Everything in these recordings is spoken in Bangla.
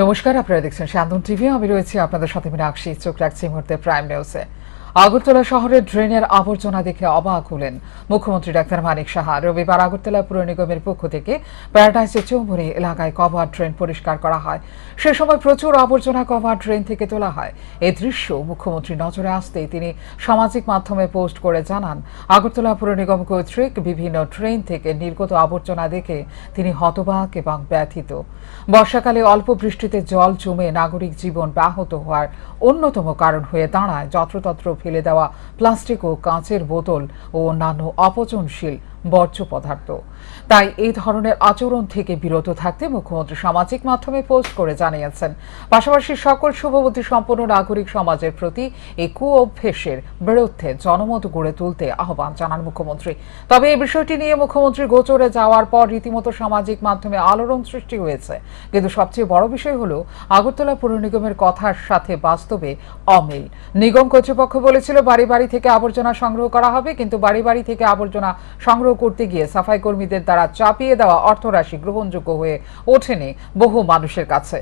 নমস্কার, আপনারা দেখছেন শান্তন টিভি। আমি রয়েছি আপনাদের সাথে মিনাক্ষী। চোখ রাখছি মুহূর্তে প্রাইম নিউজে আগরতলা শহরের ড্রেনের আবর্জনা দেখে অবাক হলেন মুখ্যমন্ত্রী ডাক্তার মানিক সাহা। রবিবার আগরতলা পুর নিগমের পক্ষ থেকে প্যারাডাইসের চৌমুরি এলাকায় কভার ড্রেন পরিষ্কার করা হয়। সে সময় প্রচুর আবর্জনা কভার ড্রেন থেকে তোলা হয়। এই দৃশ্য মুখ্যমন্ত্রী নজরে আসতেই তিনি সামাজিক মাধ্যমে পোস্ট করে জানান, আগরতলা পুর নিগম কর্তৃক বিভিন্ন ট্রেন থেকে নির্গত আবর্জনা দেখে তিনি হতবাক এবং ব্যথিত। বর্ষাকালে অল্প বৃষ্টিতে জল জমে নাগরিক জীবন ব্যাহত হওয়ার অন্যতম কারণ হয়ে দাঁড়ায় যত্রতত্র ফেলে দেওয়া প্লাস্টিক ও কাঁচের বোতল ও অন্যান্য অপচনশীল বর্জ্য পদার্থ। তাই এই ধরনের আচরণ থেকে বিরত থাকতে মুখ্যমন্ত্রী সামাজিক মাধ্যমে পোস্ট করে জানিয়েছেন। পাশাপাশি সকল শুভবুদ্ধি সম্পন্ন নাগরিক সমাজের প্রতি এই কু অভ্যেসের বিরুদ্ধে জনমত গড়ে তুলতে আহ্বান জানান মুখ্যমন্ত্রী। তবে এই বিষয়টি নিয়ে মুখ্যমন্ত্রী গোচরে যাওয়ার পর রীতিমতো সামাজিক মাধ্যমে আলোড়ন সৃষ্টি হয়েছে। কিন্তু সবচেয়ে বড় বিষয় হলো, আগরতলা পুর নিগমের কথার সাথে বাস্তবে অমিল। নিগম কর্তৃপক্ষ বলেছিল, বাড়ি বাড়ি থেকে আবর্জনা সংগ্রহ করা হবে, কিন্তু বাড়ি বাড়ি থেকে আবর্জনা সংগ্রহ করতে গিয়ে সাফাই কর্মীদের দ্বারা চাপিয়ে দেওয়া অর্থরাশি গ্রহণযোগ্য হয়ে ওঠেনি বহু মানুষের কাছে।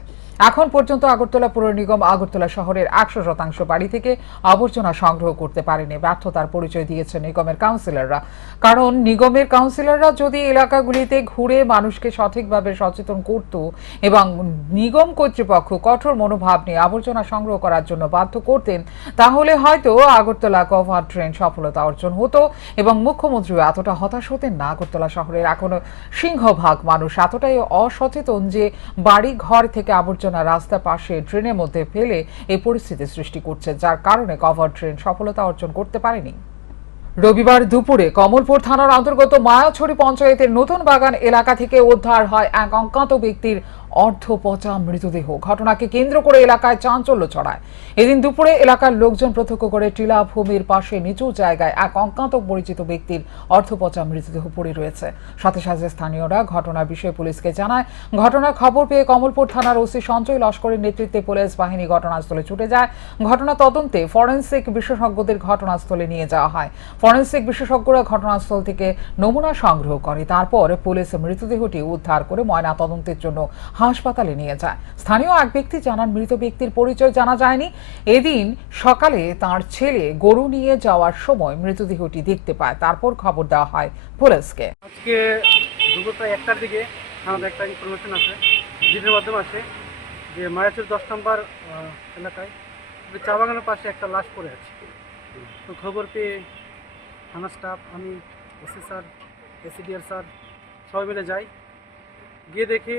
এখন পর্যন্ত আগরতলা পুর নিগম আগরতলা শহরের একশো শতাংশ বাড়ি থেকে আবর্জনা সংগ্রহ করতে পারেনি। ব্যর্থতার পরিচয় দিয়েছে নিগমের কাউন্সিলররা। কারণ নিগমের কাউন্সিলররা যদি এলাকাগুলিতে ঘুরে মানুষকে সঠিকভাবে সচেতন করত এবং নিগম কর্তৃপক্ষ কঠোর মনোভাব নিয়ে আবর্জনা সংগ্রহ করার জন্য বাধ্য করতেন, তাহলে হয়তো আগরতলা কভার ট্রেন সফলতা অর্জন হতো এবং মুখ্যমন্ত্রীও এতটা হতাশ হতেন না। আগরতলা শহরের এখনও সিংহভাগ মানুষ এতটাই অসচেতন যে বাড়ি ঘর থেকে আবর্জনা রাস্তা পাশে ট্রেনের মধ্যে ফেলে এই পরিস্থিতি সৃষ্টি করছে, যার কারণে কভার ট্রেন সফলতা অর্জন করতে পারেনি। রবিবার দুপুরে কমলপুর থানার অন্তর্গত মায়াছড়ি পঞ্চায়েতের নতুন বাগান এলাকা থেকে উদ্ধার হয় এক অজ্ঞাত ব্যক্তির অর্ধ পচা মৃতদেহ। ঘটনাকে কেন্দ্র করে এলাকায় চাঞ্চল্য ছড়ায়। এদিন দুপুরে এলাকার লোকজন প্রত্যক্ষ করে টিলা ভূমির পাশে নিচু জায়গায় এক অজ্ঞাত পরিচিত ব্যক্তির অর্ধপচা মৃতদেহ পড়ে রয়েছে। সাথে সাথে স্থানীয়রা ঘটনার বিষয়ে পুলিশকে জানায়, ঘটনার খবর পেয়ে কমলপুর থানার ওসি সঞ্জয় লস্করের নেতৃত্বে পুলিশ বাহিনী ঘটনাস্থলে ছুটে যায়। ঘটনা তদন্তে ফরেনসিক বিশেষজ্ঞদের ঘটনাস্থলে নিয়ে যাওয়া হয়। ফরেনসিক বিশেষজ্ঞরা ঘটনাস্থল থেকে নমুনা সংগ্রহ করে। তারপর পুলিশ মৃতদেহটি উদ্ধার করে ময়না তদন্তের জন্য হাসপাতালে নিয়ে যায়। স্থানীয় এক ব্যক্তি জানান, মৃত ব্যক্তির পরিচয় জানা যায়নি। এদিন সকালে তার ছেলে গরু নিয়ে যাওয়ার সময় মৃতদেহটি দেখতে পায়। তারপর খবর দেওয়া হয় পুলিশকে। আজকে দুপুর একটার দিকে আমাদের একটা ইনফরমেশন আছে। জিডের মাধ্যমে আছে যে মায়াচুর দশ নম্বর এলাকায় চা বাগানের পাশে একটা লাশ পড়ে আছে। তো খবর পেয়ে থানা স্টাফ, আমি এসি স্যার, এসিডিআর স্যার সবাই মিলে যাই। গিয়ে দেখি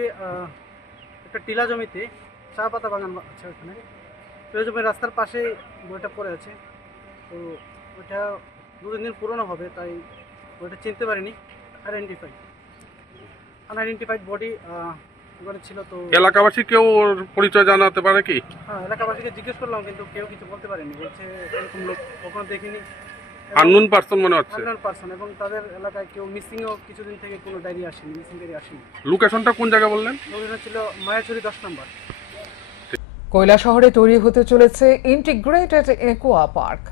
একটা টিলা জমিতে চা পাতা বাগান আছে ওখানে টিলা জমির রাস্তার পাশে বইটা পড়ে আছে তো ওইটা দু তিন দিন পুরনো হবে তাই ওইটা চিনতে পারিনি। আইডেন্টিফাই আনআইডেন্টিফাইড বডি ওখানে ছিল তো এলাকাবাসী কেউ ওর পরিচয় জানাতে পারে কি? হ্যাঁ এলাকাবাসীকে জিজ্ঞেস করলাম কিন্তু কেউ কিছু বলতে পারেনি। বলছে এরকম লোক কখনো দেখিনি। আননুন পার্সন মনে হচ্ছে। আননোন পার্সন এবং তাদের এলাকায় কেউ মিসিংও কিছুদিন থেকে কোনো ডায়েরি আসেনি মিসিং ডায়েরি আসেনি। লোকেশনটা কোন জায়গা বললেন? লোকেশন ছিল মায়াচুরি দশ নম্বর। কৈলা শহরে তৈরি হতে চলেছে ইন্টিগ্রেটেড একুয়া পার্ক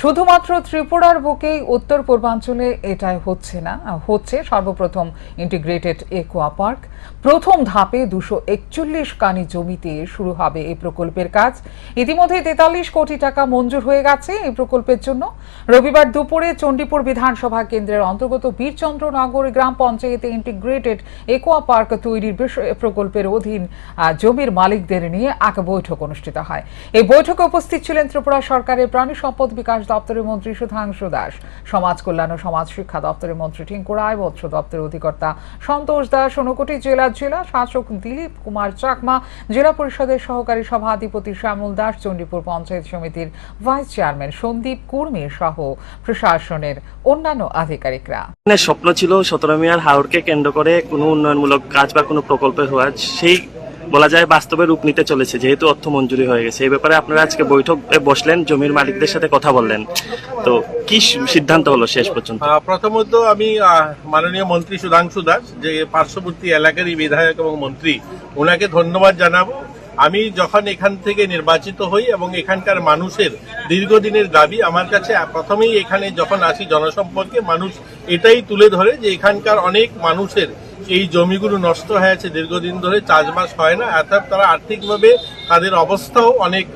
শুধুমাত্র ত্রিপুরার বুকেই উত্তর পূর্বাঞ্চলে এটাই হচ্ছে না, হচ্ছে সর্বপ্রথম ইন্টিগ্রেটেড একুয়া পার্ক প্রথম ধাপে দুশো একচল্লিশ কানি জমিতে শুরু হবে এই প্রকল্পের কাজ। ইতিমধ্যে তেতাল্লিশ কোটি টাকা মঞ্জুর হয়ে গেছে এই প্রকল্পের জন্য। রবিবার দুপুরে চণ্ডীপুর বিধানসভা কেন্দ্রের অন্তর্গত বীরচন্দ্রনগর গ্রাম পঞ্চায়েতে ইন্টিগ্রেটেড একুয়া পার্ক তৈরির বিষয়ে প্রকল্পের অধীন জমির মালিকদের নিয়ে এক বৈঠক অনুষ্ঠিত হয়। এই বৈঠকে উপস্থিত ছিলেন ত্রিপুরা সরকারের প্রাণী সম্পদ বিকাশ দপ্তরের মন্ত্রী সুধাংশু দাস, সমাজ কল্যাণ ও সমাজ শিক্ষা দপ্তরের মন্ত্রী টিঙ্কু রায় মৎস্য দপ্তরের অধিকর্তা সন্তোষ দাস ঊনকোটি জেলা জেলা শাসক দিলীপ কুমার চাকমা, জেলা পরিষদের সহকারী সভাধিপতি শ্যামল দাস, চণ্ডীপুর পঞ্চায়েত সমিতির ভাইস চেয়ারম্যান সন্দীপ কুর্মী সহ প্রশাসনের অন্যান্য আধিকারিকরা। মানে স্বপ্ন ছিল সতেরো মিয়ার হাওড়কে কেন্দ্র করে কোনো উন্নয়নমূলক কাজ বা কোনো প্রকল্প হওয়া সেই বলা যায় বাস্তবে রূপ নিতে চলেছে, যেহেতু অর্থ মঞ্জুরি হয়ে গেছে। এই ব্যাপারে আপনারা আজকে বৈঠকে বসলেন, জমির মালিকদের সাথে কথা বললেন। তো কি সিদ্ধান্ত হলো শেষ পর্যন্ত? প্রথমত আমি মাননীয় মন্ত্রী সুধাংশু দাস, যে পার্শ্ববর্তী এলাকারই বিধায়ক এবং মন্ত্রী ওনাকে ধন্যবাদ জানাব। আমি যখন এখান থেকে নির্বাচিত হই এবং এখানকার মানুষের দীর্ঘদিনের দাবি, আমার কাছে প্রথমেই এখানে যখন আসি জনসম্পর্কে, মানুষ এটাই তুলে ধরে যে এখানকার অনেক মানুষের এই জমিগুলো নষ্ট হয়ে আছে দীর্ঘদিন ধরে চাষবাস হয় না। অর্থাৎ তারা আর্থিকভাবে তাদের অবস্থাও অনেক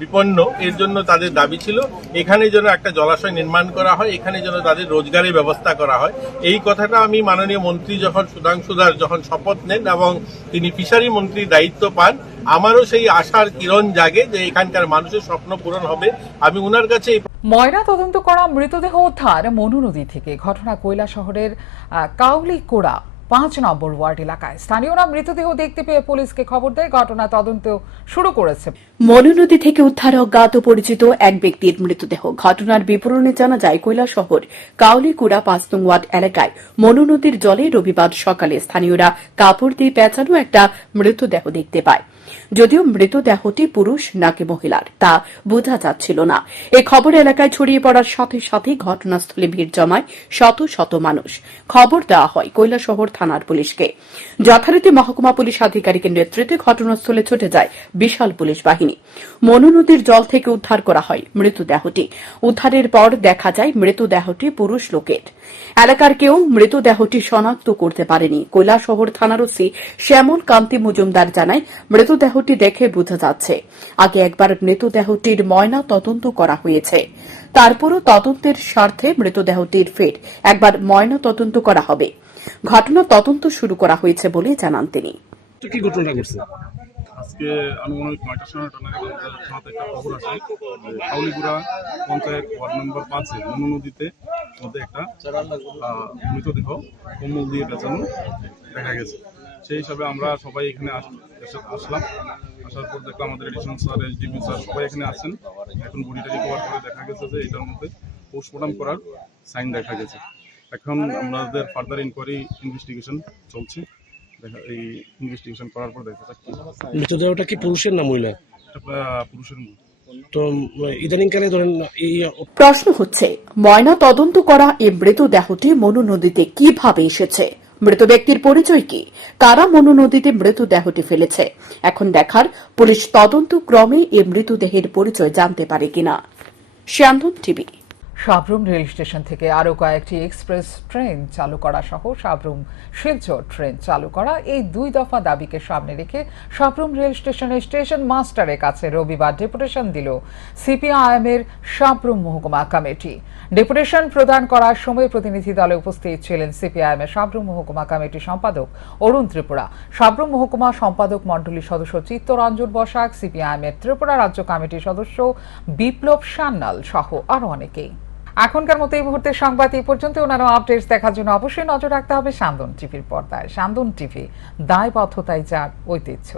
বিপন্ন। এর জন্য তাদের দাবি ছিল এখানে যেন একটা জলাশয় নির্মাণ করা হয়, এখানে যেন তাদের রোজগারের ব্যবস্থা করা হয়। এই কথাটা আমি মাননীয় মন্ত্রী যখন সুধাংশু দাস যখন শপথ নেন এবং তিনি ফিশারি মন্ত্রীর দায়িত্ব পান, আমারও সেই আশার কিরণ জাগে যে এখানকার মানুষের স্বপ্ন পূরণ হবে। আমি উনার কাছে ময়না তদন্ত করা মৃতদেহ উদ্ধার, মনু নদী থেকে। ঘটনা কৈলা শহরের কাউলিকোড়া। পাঁচ নম্বর ওয়ার্ড এলাকায়। স্থানীয়রা মৃতদেহ দেখতে পেয়ে পুলিশকে খবর দেয়, ঘটনা তদন্ত শুরু করেছে। মনু নদী থেকে উদ্ধার অজ্ঞাত পরিচিত এক ব্যক্তির মৃতদেহ। ঘটনার বিবরণে জানা যায় কৈলাসহর কাউলিকুড়া পাঁচ নং ওয়ার্ড এলাকায় মনু নদীর জলে রবিবার সকালে স্থানীয়রা কাপড় দিয়ে পেঁচানো একটা মৃতদেহ দেখতে পায়। যদিও মৃতদেহটি পুরুষ নাকি মহিলার, তা বোঝা যাচ্ছিল না। এ খবর এলাকায় ছড়িয়ে পড়ার সাথে সাথে ঘটনাস্থলে ভিড় জমায় শত শত মানুষ। খবর দেওয়া হয় কৈলাসহর থানার পুলিশকে। যথারীতি মহকুমা পুলিশ আধিকারিকের নেতৃত্বে ঘটনাস্থলে ছুটে যায় বিশাল পুলিশ বাহিনী। মনু নদীর জল থেকে উদ্ধার করা হয় মৃতদেহটি। উদ্ধারের পর দেখা যায় মৃতদেহটি পুরুষ লোকের। এলাকার কেউ মৃতদেহটি শনাক্ত করতে পারেনি। কৈলাসহর থানার ওসি শ্যামল কান্তি মজুমদার জানায়, মৃতদেহটি দেখে বোঝা যাচ্ছে, আগে একবার মৃতদেহটির ময়না তদন্ত করা হয়েছে। তারপরও তদন্তের স্বার্থে মৃতদেহটির ফের একবার ময়না তদন্ত করা হবে। ঘটনা তদন্ত শুরু করা হয়েছে বলে জানান তিনি। কি ঘটনা ঘটছে? আজকে আনুমানিক নয়টার সময় থানাতে একটা খবর আসে কাউলিগুড়া পঞ্চায়েত ওয়ার্ড নম্বর পাঁচে মনু নদীতে মধ্যে একটা আহ, মৃতদেহ কম্বল দিয়ে বেচানো দেখা গেছে। সেই হিসাবে আমরা সবাই এখানে আসলাম। আসার পর দেখলাম আমাদের এডিশনাল স্যার এসডিপি স্যার সবাই এখানে আছেন। এখন বডিটা রিকভার করে দেখা গেছে যে এটার মধ্যে পোস্টমর্টম করার সাইন দেখা গেছে। এখন আমাদের ফার্দার ইনকোয়ারি ইনভেস্টিগেশন চলছে। দেখা এই ইনভেস্টিগেশন করার পর দেখা যাক মৃতদেহটা কি পুরুষের না মহিলা পুরুষের তো ধরেন প্রশ্ন হচ্ছে ময়না তদন্ত করা এই মৃতদেহটি মনু নদীতে কীভাবে এসেছে? মৃত ব্যক্তির পরিচয় কি? কারা মনু নদীতে মৃতদেহটি ফেলেছে? এখন দেখার পুলিশ তদন্ত ক্রমে এই মৃতদেহের পরিচয় জানতে পারে কিনা। Shyamdhan TV. Sabroom rail station থেকে আরও কয়েকটি এক্সপ্রেস ট্রেন চালু করা সহ সাবরুম শিলচর ট্রেন চালু করা এই দুই দফা দাবিকে সামনে রেখে সাবরুম রেল স্টেশনের স্টেশন মাস্টারের কাছে রবিবার ডেপুটেশন দিল সিপিআইএম এর সাবরুম মহকুমা কমিটি। ডেপুটেশন প্রদান করার সময় প্রতিনিধি দলে উপস্থিত ছিলেন সিপিআইএম এর সাবরুম মহকুমা কমিটি সম্পাদক অরুণ ত্রিপুরা। সাবরুম মহকুমা সম্পাদক মণ্ডলীর সদস্য চিত্তরঞ্জন বসাক সিপিআইএম এর ত্রিপুরা রাজ্য কমিটির সদস্য বিপ্লব সান্যাল সহ আরও অনেকেই। এখনকার মতো এই মুহূর্তে সংবাদ এই পর্যন্ত। অন্যান্য আপডেটস দেখার জন্য অবশ্যই নজর রাখতে হবে সান্দন টিভির পর্দায়। সান্দন টিভি, দায়বদ্ধতাই যার ঐতিহ্য।